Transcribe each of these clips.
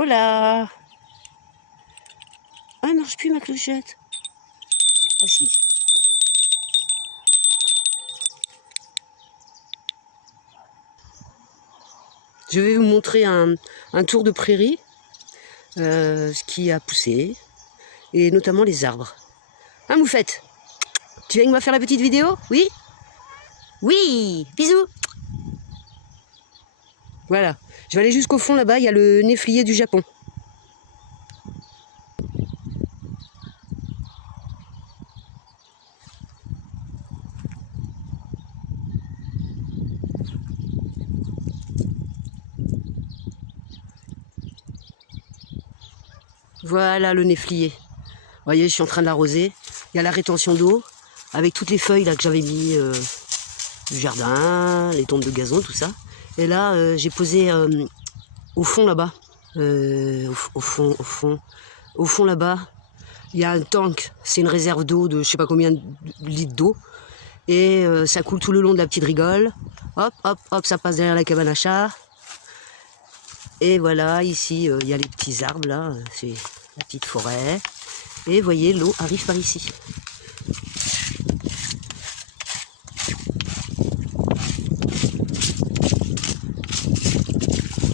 Oh là! Ah, elle marche plus ma clochette. Ah si. Je vais vous montrer un tour de prairie, ce qui a poussé, et notamment les arbres. Hein, Moufette? Tu viens me faire la petite vidéo? Oui? Oui! Bisous! Voilà. Je vais aller jusqu'au fond là-bas, il y a le néflier du Japon. Voilà le néflier. Vous voyez, je suis en train de l'arroser. Il y a la rétention d'eau, avec toutes les feuilles là que j'avais mis du jardin, les tombes de gazon, tout ça. Et là, j'ai posé au fond là-bas, au fond là-bas, il y a un tank. C'est une réserve d'eau de je sais pas combien de litres d'eau. Et ça coule tout le long de la petite rigole. Hop, hop, hop, ça passe derrière la cabane à chat. Et voilà, ici, il y a les petits arbres là, c'est la petite forêt. Et voyez, l'eau arrive par ici.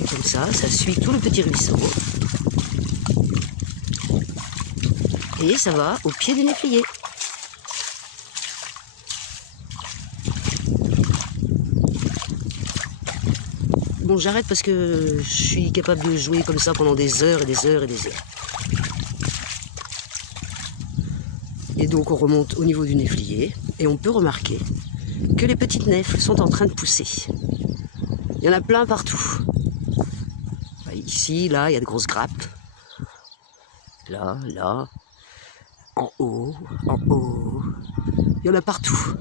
Et comme ça suit tout le petit ruisseau. Et ça va au pied du néflier. Bon, j'arrête parce que je suis capable de jouer comme ça pendant des heures et des heures et des heures. Et donc on remonte au niveau du néflier et on peut remarquer que les petites nèfles sont en train de pousser. Il y en a plein partout. Ici, là, il y a de grosses grappes. Là, là, en haut, en haut. Il y en a partout.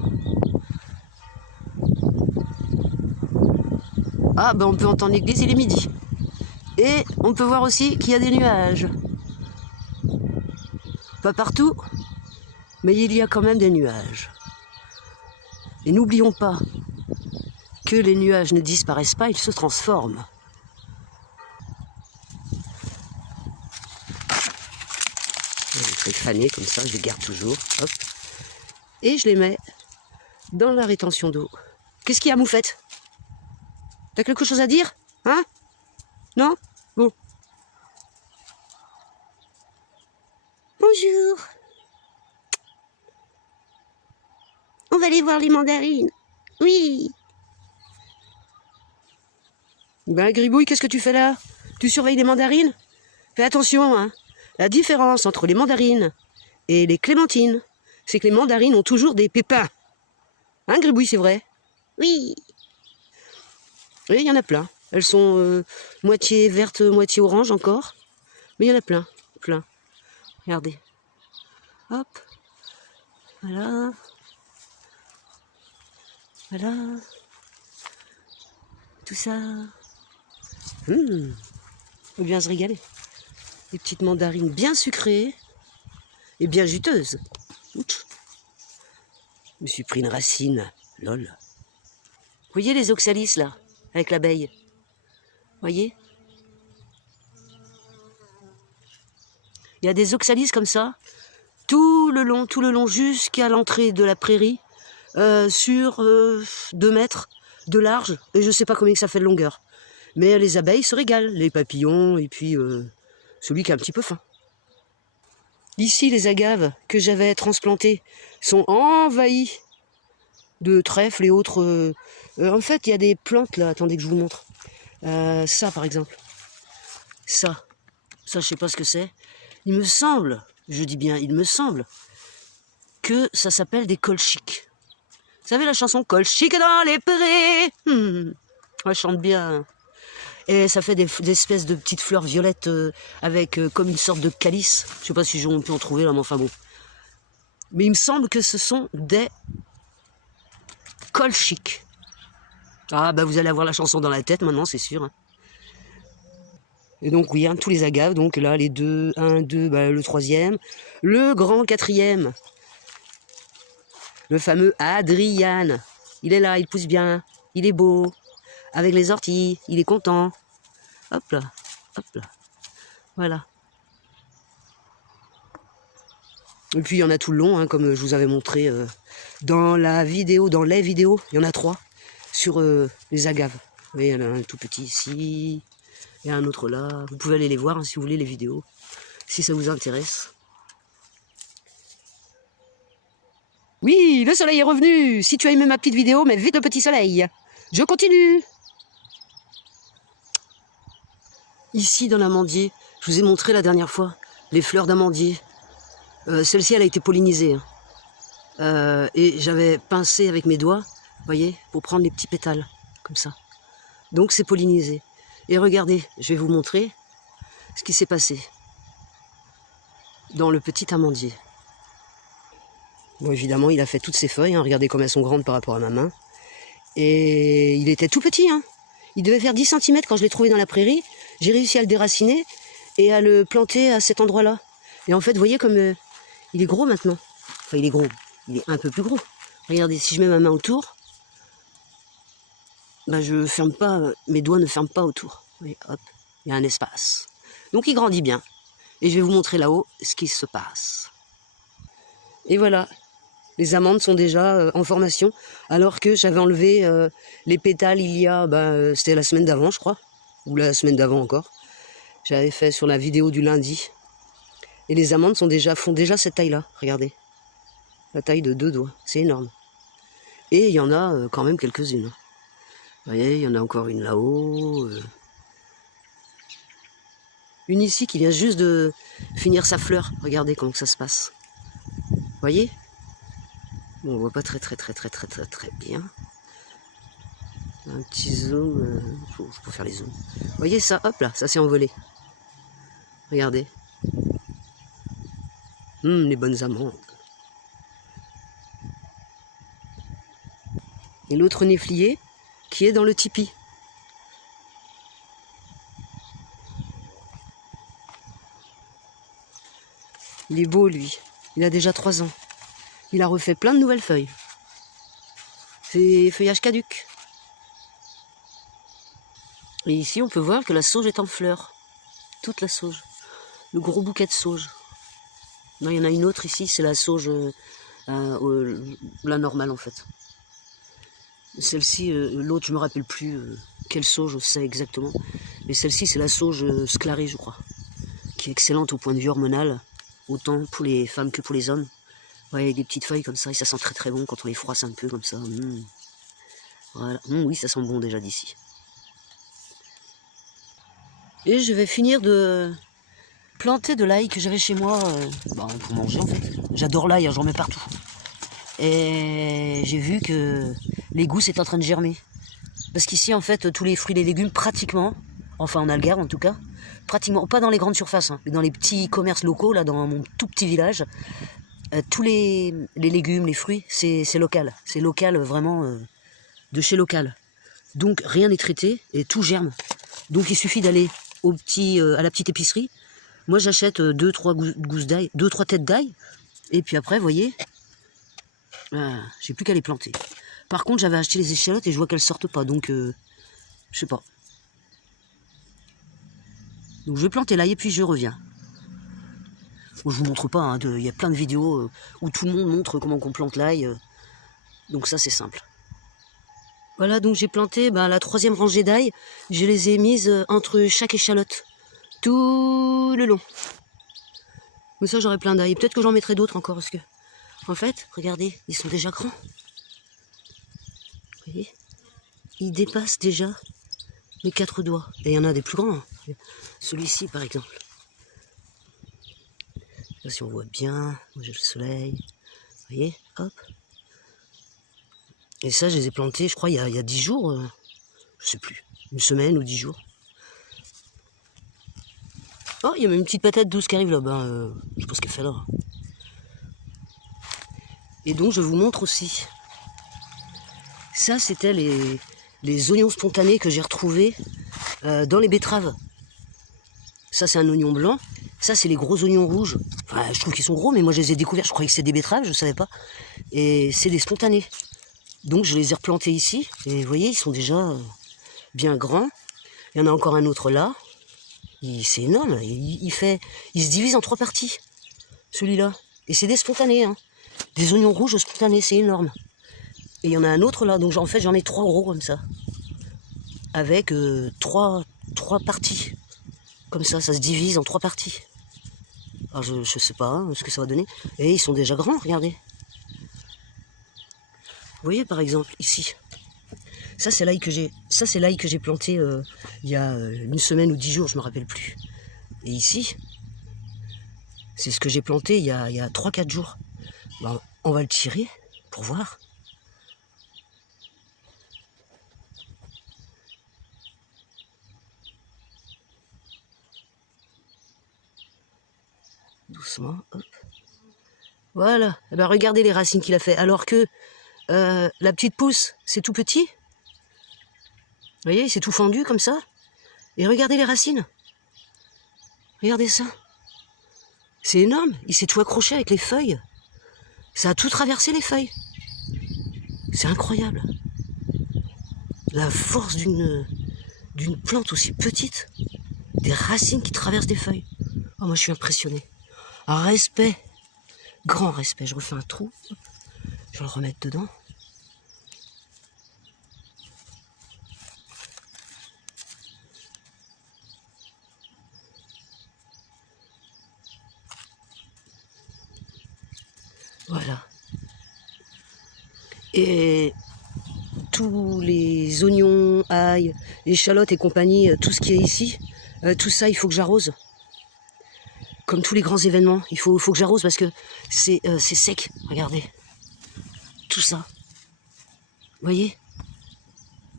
Ah, ben on peut entendre l'église, il est midi. Et on peut voir aussi qu'il y a des nuages. Pas partout, mais il y a quand même des nuages. Et n'oublions pas que les nuages ne disparaissent pas, ils se transforment. Les trucs fanés comme ça, je les garde toujours. Hop. Et je les mets dans la rétention d'eau. Qu'est-ce qu'il y a, Moufette? T'as quelque chose à dire? Hein? Non? Bon. Bonjour. On va aller voir les mandarines. Oui. Ben, Gribouille, qu'est-ce que tu fais là? Tu surveilles les mandarines? Fais attention, hein. La différence entre les mandarines et les clémentines, c'est que les mandarines ont toujours des pépins. Hein, Gribouille, c'est vrai? Oui. Oui, il y en a plein. Elles sont moitié vertes, moitié orange encore. Mais il y en a plein, plein. Regardez. Hop. Voilà. Voilà. Tout ça. On peut bien se régaler. Des petites mandarines bien sucrées et bien juteuses. Ouch. Je me suis pris une racine. Lol. Vous voyez les oxalis là, avec l'abeille? Voyez? Il y a des oxalis comme ça, tout le long, jusqu'à l'entrée de la prairie, sur 2 mètres de large, et je ne sais pas combien que ça fait de longueur. Mais les abeilles se régalent, les papillons, et puis celui qui a un petit peu faim. Ici, les agaves que j'avais transplantées sont envahies de trèfles et autres. En fait, il y a des plantes là, attendez que je vous montre. Ça, par exemple. Ça, je sais pas ce que c'est. Il me semble, je dis bien, il me semble, que ça s'appelle des colchiques. Vous savez la chanson Colchique dans les prés? Elle chante bien. Et ça fait des espèces de petites fleurs violettes avec comme une sorte de calice. Je sais pas si on peut en trouver là, mais enfin bon. Mais il me semble que ce sont des colchiques. Ah bah vous allez avoir la chanson dans la tête maintenant, c'est sûr. Hein. Et donc oui, hein, tous les agaves, donc là les deux, 1, 2, bah, le 3e, le grand 4e, le fameux Adrian. Il est là, il pousse bien, il est beau. Avec les orties, il est content. Hop là, hop là. Voilà. Et puis il y en a tout le long, hein, comme je vous avais montré dans la vidéo, dans les vidéos, il y en a 3 sur les agaves. Vous voyez, il y en a un tout petit ici, il y a un autre là. Vous pouvez aller les voir hein, si vous voulez les vidéos, si ça vous intéresse. Oui, le soleil est revenu. Si tu as aimé ma petite vidéo, mais vite le petit soleil. Je continue. Ici dans l'amandier, je vous ai montré la dernière fois les fleurs d'amandier. Celle-ci, elle a été pollinisée. Hein. Et j'avais pincé avec mes doigts, vous voyez, pour prendre les petits pétales, comme ça. Donc c'est pollinisé. Et regardez, je vais vous montrer ce qui s'est passé dans le petit amandier. Bon, évidemment, il a fait toutes ses feuilles. Hein. Regardez comme elles sont grandes par rapport à ma main. Et il était tout petit. Hein. Il devait faire 10 cm quand je l'ai trouvé dans la prairie. J'ai réussi à le déraciner et à le planter à cet endroit-là. Et en fait, vous voyez comme il est gros maintenant. Enfin, il est gros. Il est un peu plus gros. Regardez, si je mets ma main autour, ben je ferme pas, mes doigts ne ferment pas autour. Vous voyez, hop, il y a un espace. Donc il grandit bien. Et je vais vous montrer là-haut ce qui se passe. Et voilà. Les amandes sont déjà en formation, alors que j'avais enlevé les pétales il y a, c'était la semaine d'avant je crois, ou la semaine d'avant encore. J'avais fait sur la vidéo du lundi. Et les amandes font déjà cette taille-là, regardez. La taille de 2 doigts, c'est énorme. Et il y en a quand même quelques-unes. Vous voyez, il y en a encore une là-haut. Une ici qui vient juste de finir sa fleur. Regardez comment ça se passe. Vous voyez ? Bon, on voit pas très bien. Un petit zoom. Faut faire les zooms. Vous voyez ça, hop là, ça s'est envolé. Regardez. Les bonnes amandes. Et l'autre néflier qui est dans le tipi. Il est beau lui. Il a déjà 3 ans. Il a refait plein de nouvelles feuilles. C'est feuillage caduc. Et ici, on peut voir que la sauge est en fleurs. Toute la sauge. Le gros bouquet de sauge. Non, il y en a une autre ici, c'est la sauge, la normale en fait. Celle-ci, l'autre, je me rappelle plus quelle sauge c'est exactement. Mais celle-ci, c'est la sauge sclarée, je crois. Qui est excellente au point de vue hormonal. Autant pour les femmes que pour les hommes. Ouais, avec des petites feuilles comme ça, et ça sent très bon quand on les froisse un peu comme ça. Voilà. Oui, ça sent bon déjà d'ici. Et je vais finir de planter de l'ail que j'avais chez moi pour manger en fait. J'adore l'ail, hein, j'en mets partout. Et j'ai vu que les gousses étaient en train de germer. Parce qu'ici en fait, tous les fruits et les légumes pratiquement, enfin en Algarve en tout cas, pratiquement, pas dans les grandes surfaces, hein, mais dans les petits commerces locaux, là dans mon tout petit village, tous les légumes, les fruits, c'est local. C'est local, vraiment, de chez local. Donc, rien n'est traité et tout germe. Donc, il suffit d'aller à la petite épicerie. Moi, j'achète 2-3 gousses d'ail, 2-3 têtes d'ail. Et puis après, vous voyez, j'ai plus qu'à les planter. Par contre, j'avais acheté les échalotes et je vois qu'elles sortent pas. Donc, je sais pas. Donc, je vais planter l'ail et puis je reviens. Bon, je vous montre pas, hein, y a plein de vidéos où tout le monde montre comment on plante l'ail. Donc ça, c'est simple. Voilà, donc j'ai planté la 3e rangée d'ail. Je les ai mises entre chaque échalote. Tout le long. Mais ça, j'aurai plein d'ail. Peut-être que j'en mettrai d'autres encore parce que... En fait, regardez, ils sont déjà grands. Vous voyez ? Ils dépassent déjà mes 4 doigts. Et il y en a des plus grands. Hein. Celui-ci, par exemple. Là, si on voit bien, j'ai le soleil, vous voyez, hop. Et ça, je les ai plantés, je crois, il y a 10 jours, je sais plus, une semaine ou 10 jours. Oh, il y a même une petite patate douce qui arrive là-bas, je sais pas ce qu'elle fait là. Et donc, je vous montre aussi. Ça, c'était les oignons spontanés que j'ai retrouvés dans les betteraves. Ça, c'est un oignon blanc. Ça, c'est les gros oignons rouges. Enfin, je trouve qu'ils sont gros, mais moi, je les ai découverts. Je croyais que c'était des betteraves, je ne savais pas. Et c'est des spontanés. Donc, je les ai replantés ici. Et vous voyez, ils sont déjà bien grands. Il y en a encore un autre là. C'est énorme. Il se divise en 3 parties, celui-là. Et c'est des spontanés, hein. Des oignons rouges spontanés, c'est énorme. Et il y en a un autre là, donc en fait j'en ai 3 gros comme ça. Avec 3 parties. Comme ça se divise en 3 parties. Alors je sais pas hein, ce que ça va donner. Et ils sont déjà grands, regardez. Vous voyez par exemple ici. Ça c'est l'ail que j'ai planté il y a 1 semaine ou 10 jours, je me rappelle plus. Et ici, c'est ce que j'ai planté il y a 3-4 jours. Ben, on va le tirer pour voir. Doucement, hop. Voilà. Eh ben, regardez les racines qu'il a fait. Alors que la petite pousse, c'est tout petit. Vous voyez, c'est tout fendu comme ça. Et regardez les racines. Regardez ça. C'est énorme. Il s'est tout accroché avec les feuilles. Ça a tout traversé les feuilles. C'est incroyable. La force d'une plante aussi petite. Des racines qui traversent des feuilles. Oh, moi, je suis impressionné. Un respect. Grand respect. Je refais un trou. Je vais le remettre dedans. Voilà. Et tous les oignons, ail, échalotes et compagnie, tout ce qui est ici, tout ça, il faut que j'arrose. Comme tous les grands événements, il faut que j'arrose parce que c'est sec. Regardez. Tout ça. Vous voyez?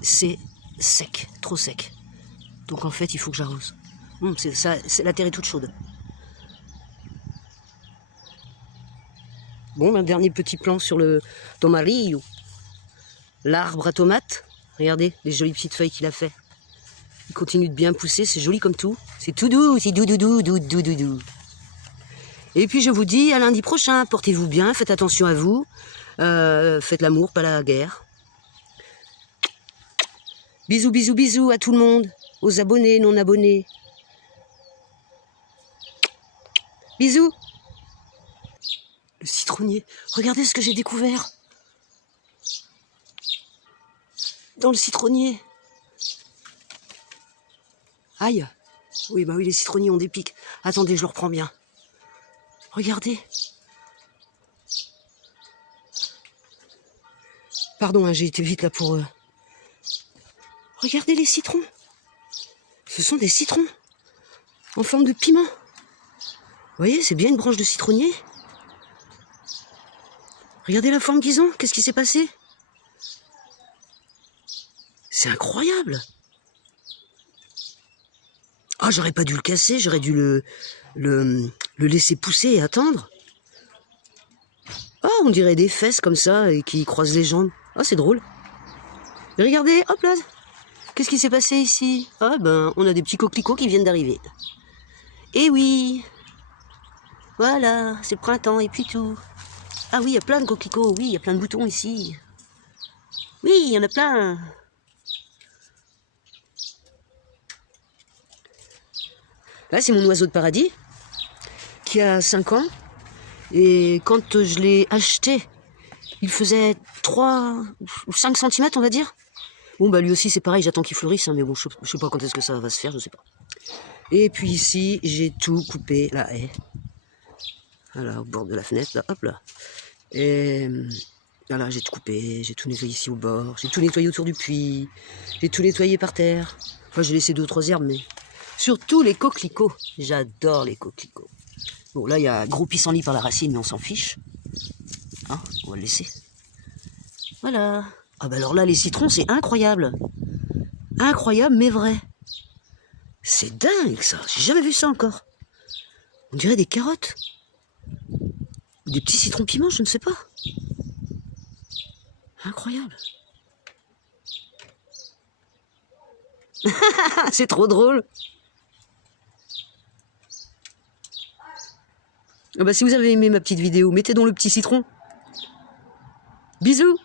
C'est sec, trop sec. Donc en fait, il faut que j'arrose. La terre est toute chaude. Bon, un dernier petit plan dans ma rio. L'arbre à tomates. Regardez les jolies petites feuilles qu'il a fait. Il continue de bien pousser, c'est joli comme tout. C'est tout doux, c'est doux. Et puis je vous dis à lundi prochain. Portez-vous bien, faites attention à vous. Faites l'amour, pas la guerre. Bisous, bisous, bisous à tout le monde. Aux abonnés, non abonnés. Bisous. Le citronnier. Regardez ce que j'ai découvert. Dans le citronnier. Aïe. Oui, bah oui, les citronniers ont des pics. Attendez, je le reprends bien. Regardez. Pardon, hein, j'ai été vite là pour... Regardez les citrons. Ce sont des citrons. En forme de piment. Vous voyez, c'est bien une branche de citronnier. Regardez la forme qu'ils ont. Qu'est-ce qui s'est passé? C'est incroyable. Ah, j'aurais pas dû le casser. J'aurais dû le laisser pousser et attendre. Ah, on dirait des fesses comme ça et qui croisent les jambes. Ah, c'est drôle. Et regardez, hop là. Qu'est-ce qui s'est passé ici? Ah ben, on a des petits coquelicots qui viennent d'arriver. Eh oui. Voilà, c'est printemps et puis tout. Ah oui, il y a plein de coquelicots, oui, il y a plein de boutons ici. Oui, il y en a plein. Là, c'est mon oiseau de paradis, qui a 5 ans. Et quand je l'ai acheté, il faisait 3 ou 5 cm, on va dire. Bon, bah lui aussi, c'est pareil, j'attends qu'il fleurisse, hein, mais bon, je sais pas quand est-ce que ça va se faire, je sais pas. Et puis ici, j'ai tout coupé, la haie. Voilà, au bord de la fenêtre, là, hop là. Et voilà, j'ai tout coupé, j'ai tout nettoyé ici au bord, j'ai tout nettoyé autour du puits, j'ai tout nettoyé par terre. Enfin, j'ai laissé 2 ou 3 herbes, mais surtout les coquelicots. J'adore les coquelicots. Bon, là, il y a un gros pissenlit par la racine, mais on s'en fiche. Hein, on va le laisser. Voilà. Ah bah alors là, les citrons, c'est incroyable. Incroyable, mais vrai. C'est dingue, ça. J'ai jamais vu ça encore. On dirait des carottes. Ou des petits citrons piments, je ne sais pas. Incroyable. C'est trop drôle. Ah bah si vous avez aimé ma petite vidéo, mettez donc le petit citron. Bisous.